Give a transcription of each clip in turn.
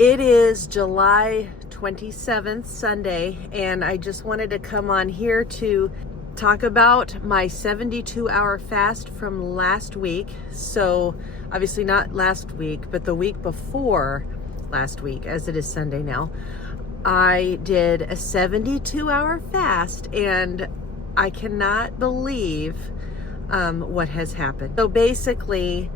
It is July 27th, Sunday, and I just wanted to come on here to talk about my 72-hour fast from last week. So obviously not last week, but the week before last week, as it is Sunday now, I did a 72-hour fast, and I cannot believe what has happened. So basically,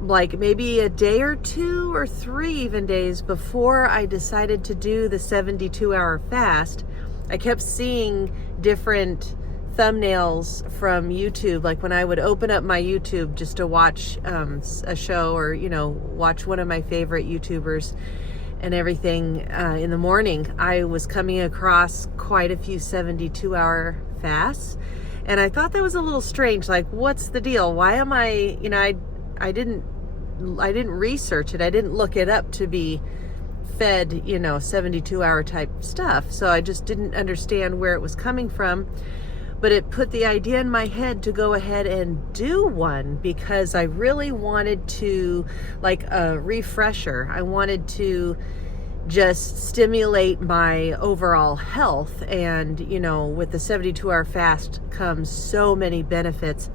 like maybe a day or two or three even days before I decided to do the 72-hour fast, I kept seeing different thumbnails from YouTube. Like when I would open up my YouTube just to watch a show, or watch one of my favorite YouTubers and everything in the morning, I was coming across quite a few 72-hour fasts, and I thought that was a little strange. Like, what's the deal? Why am I didn't research it. I didn't look it up to be fed, 72-hour type stuff. So I just didn't understand where it was coming from. But it put the idea in my head to go ahead and do one, because I really wanted to, like a refresher. I wanted to just stimulate my overall health. And, with the 72-hour fast comes so many benefits.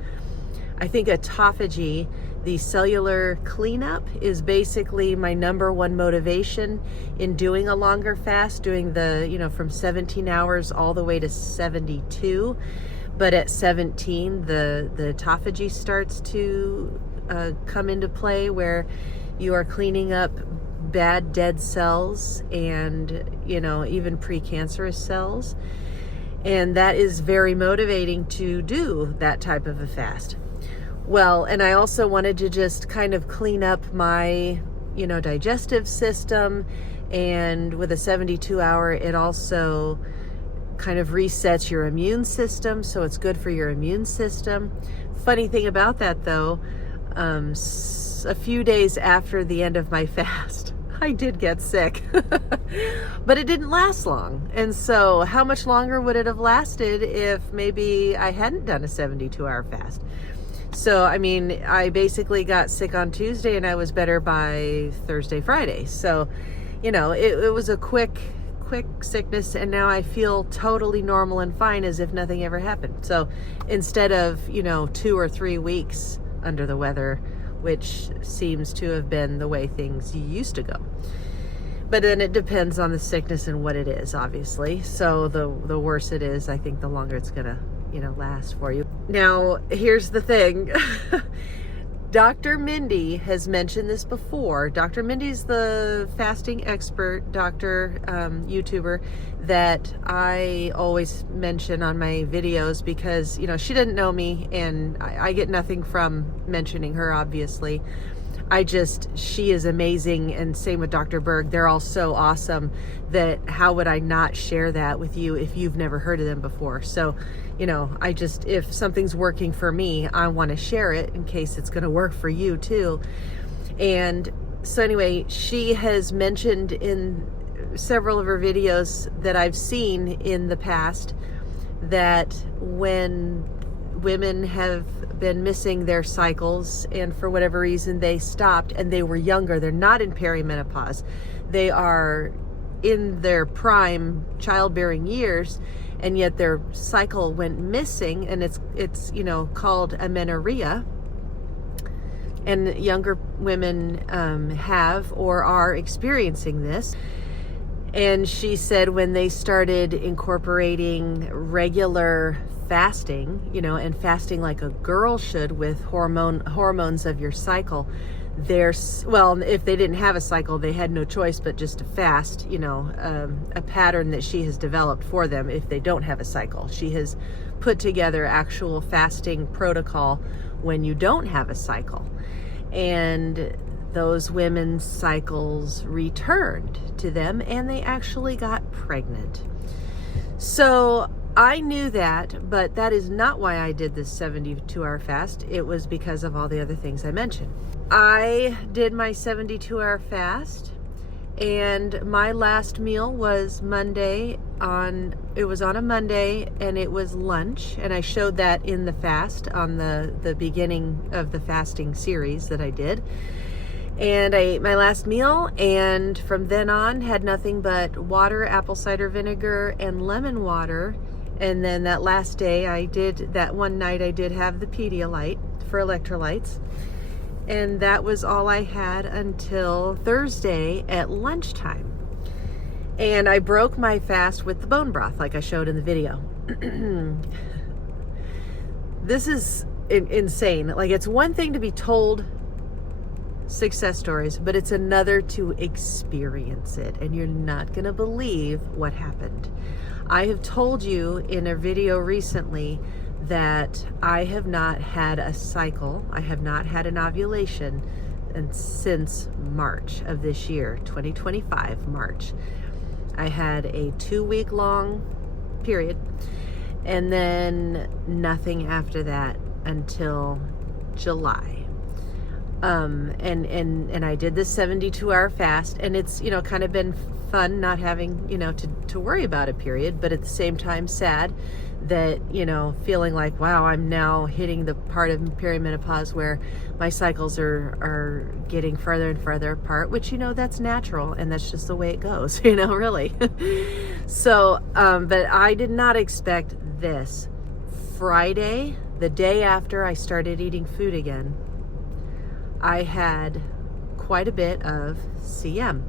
I think autophagy, the cellular cleanup, is basically my number one motivation in doing a longer fast, doing the, from 17 hours all the way to 72. But at 17, the autophagy starts to come into play, where you are cleaning up bad dead cells and, even precancerous cells. And that is very motivating to do that type of a fast. Well, and I also wanted to just kind of clean up my, digestive system. And with a 72-hour, it also kind of resets your immune system. So it's good for your immune system. Funny thing about that, though, a few days after the end of my fast, I did get sick, but it didn't last long. And so how much longer would it have lasted if maybe I hadn't done a 72-hour fast? So, I basically got sick on Tuesday and I was better by Thursday, Friday. So, it was a quick sickness, and now I feel totally normal and fine as if nothing ever happened. So instead of, 2 or 3 weeks under the weather, which seems to have been the way things used to go. But then it depends on the sickness and what it is, obviously. So the worse it is, I think the longer it's gonna last for you. Now, here's the thing. Dr. Mindy has mentioned this before. Dr. Mindy's the fasting expert doctor, YouTuber, that I always mention on my videos, because, she didn't know me, and I get nothing from mentioning her, obviously. She is amazing, and same with Dr. Berg. They're all so awesome that how would I not share that with you if you've never heard of them before? So, if something's working for me, I want to share it in case it's going to work for you too. And so anyway, she has mentioned in several of her videos that I've seen in the past that when women have been missing their cycles, and for whatever reason they stopped, and they were younger, they're not in perimenopause, they are in their prime childbearing years, and yet their cycle went missing, and it's called a menorrhea. And younger women have or are experiencing this. And she said when they started incorporating regular fasting, and fasting like a girl should with hormones of your cycle, if they didn't have a cycle, they had no choice but just to fast, a pattern that she has developed for them if they don't have a cycle. She has put together actual fasting protocol when you don't have a cycle. And those women's cycles returned to them, and they actually got pregnant. So I knew that, but that is not why I did this 72-hour fast. It was because of all the other things I mentioned. I did my 72-hour fast, and my last meal was Monday. It was on a Monday, and it was lunch, and I showed that in the fast on the beginning of the fasting series that I did. And I ate my last meal, and from then on had nothing but water, apple cider vinegar, and lemon water. And then that last day that one night I did have the Pedialyte for electrolytes. And that was all I had until Thursday at lunchtime. And I broke my fast with the bone broth like I showed in the video. This is insane. Like, it's one thing to be told success stories, but it's another to experience it, and you're not gonna believe what happened. I have told you in a video recently that I have not had a cycle, I have not had an ovulation since March of this year, 2025, March. I had a 2-week long period, and then nothing after that until July. And I did this 72-hour fast, and it's, kind of been fun not having, to worry about a period, but at the same time sad that, feeling like, wow, I'm now hitting the part of perimenopause where my cycles are getting further and further apart, which, that's natural, and that's just the way it goes, really. So, but I did not expect this. Friday, the day after I started eating food again, I had quite a bit of CM.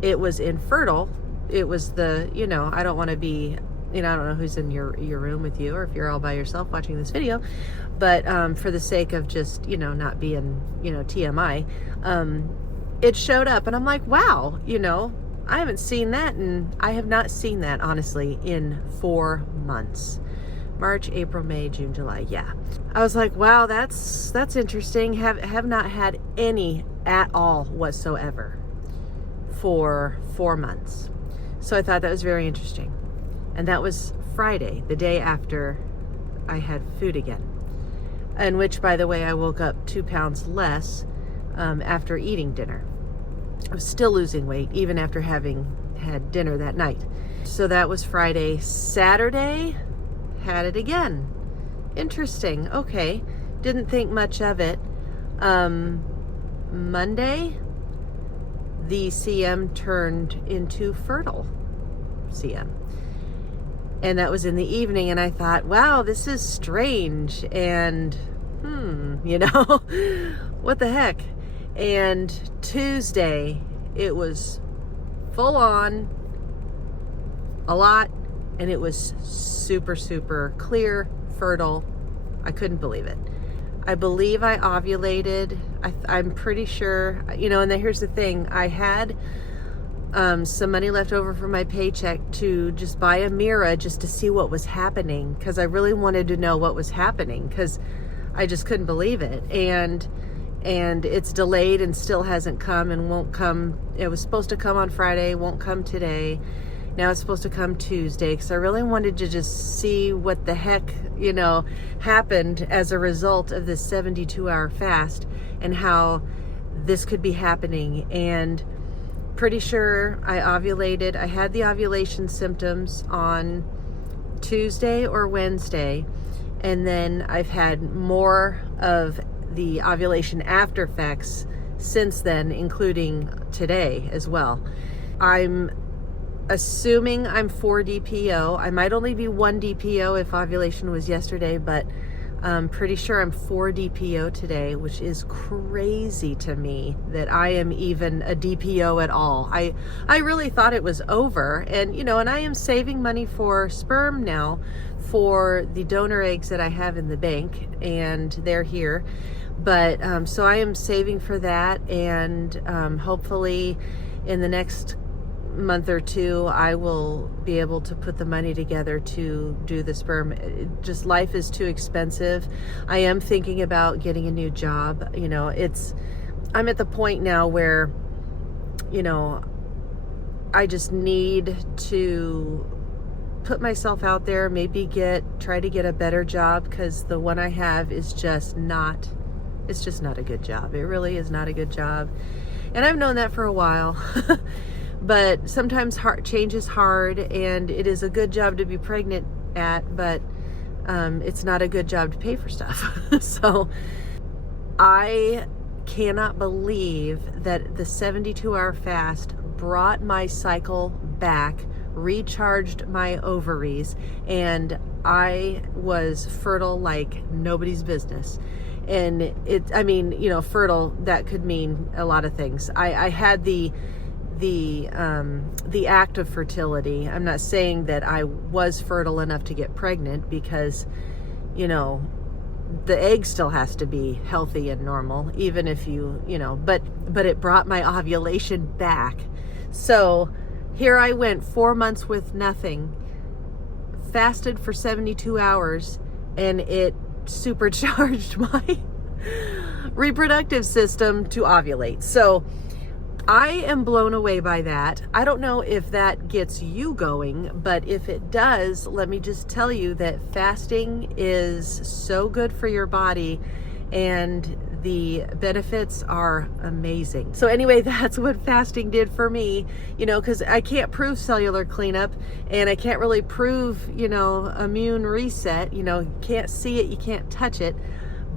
It was infertile. It was the, I don't want to be, I don't know who's in your room with you, or if you're all by yourself watching this video, but for the sake of just, not being, TMI, it showed up, and I'm like, wow, I haven't seen that, and I have not seen that, honestly, in 4 months. March, April, May, June, July. Yeah. I was like, wow, that's interesting. Have not had any at all whatsoever for 4 months. So I thought that was very interesting. And that was Friday, the day after I had food again. In which, by the way, I woke up 2 pounds less after eating dinner. I was still losing weight, even after having had dinner that night. So that was Friday. Saturday, had it again. Interesting. Okay. Didn't think much of it. Monday, the CM turned into fertile CM. And that was in the evening, and I thought, wow, this is strange. And, what the heck? And Tuesday, it was full on, a lot, and it was super, super clear, fertile. I couldn't believe it. I believe I ovulated. I'm pretty sure, and then here's the thing. I had some money left over from my paycheck to just buy a mirror just to see what was happening, because I really wanted to know what was happening, because I just couldn't believe it. And it's delayed and still hasn't come, and won't come. It was supposed to come on Friday, won't come today. Now it's supposed to come Tuesday, because I really wanted to just see what the heck, happened as a result of this 72-hour fast, and how this could be happening. And pretty sure I ovulated. I had the ovulation symptoms on Tuesday or Wednesday, and then I've had more of the ovulation after effects since then, including today as well. I'm assuming I'm 4 DPO. I might only be 1 DPO if ovulation was yesterday, but I'm pretty sure I'm 4 DPO today, which is crazy to me that I am even a DPO at all. I really thought it was over, and and I am saving money for sperm now for the donor eggs that I have in the bank, and they're here. But so I am saving for that, and hopefully in the next month or two I will be able to put the money together to do the sperm. Just life is too expensive. I am thinking about getting a new job. I'm at the point now where I just need to put myself out there, maybe try to get a better job, because the one I have is just not a good job. It really is not a good job, and I've known that for a while. But sometimes change is hard, and it is a good job to be pregnant at, but it's not a good job to pay for stuff. So I cannot believe that the 72-hour fast brought my cycle back, recharged my ovaries, and I was fertile like nobody's business. And fertile, that could mean a lot of things. I had the act of fertility. I'm not saying that I was fertile enough to get pregnant, because, the egg still has to be healthy and normal, even if but it brought my ovulation back. So here I went 4 months with nothing, fasted for 72 hours, and it supercharged my reproductive system to ovulate. So I am blown away by that. I don't know if that gets you going, but if it does, let me just tell you that fasting is so good for your body, and the benefits are amazing. So anyway, that's what fasting did for me, because I can't prove cellular cleanup, and I can't really prove, immune reset. You can't see it, you can't touch it,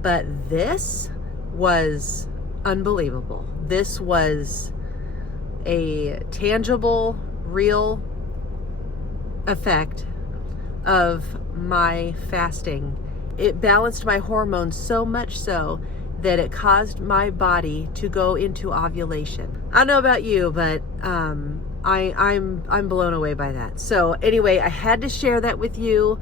but this was unbelievable. This was a tangible, real effect of my fasting. It balanced my hormones so much so that it caused my body to go into ovulation. I don't know about you, but I'm blown away by that. So anyway, I had to share that with you.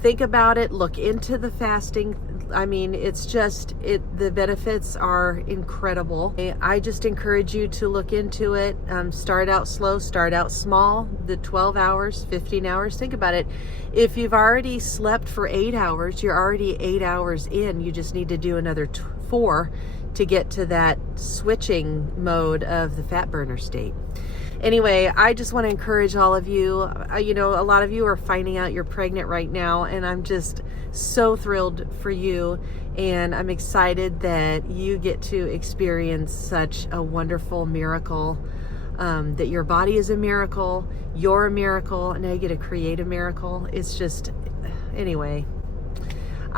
Think about it, look into the fasting. The benefits are incredible. I just encourage you to look into it. Start out slow, start out small. The 12 hours, 15 hours, think about it. If you've already slept for 8 hours, you're already 8 hours in. You just need to do another 4 to get to that switching mode of the fat burner state. Anyway, I just want to encourage all of you. A lot of you are finding out you're pregnant right now, and I'm just so thrilled for you. And I'm excited that you get to experience such a wonderful miracle, that your body is a miracle, you're a miracle, and now you get to create a miracle. It's just, anyway.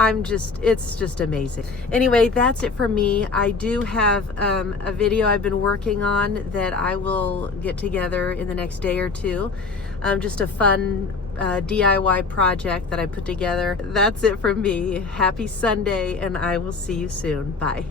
It's just amazing. Anyway, that's it for me. I do have a video I've been working on that I will get together in the next day or two. Just a fun DIY project that I put together. That's it from me. Happy Sunday, and I will see you soon. Bye.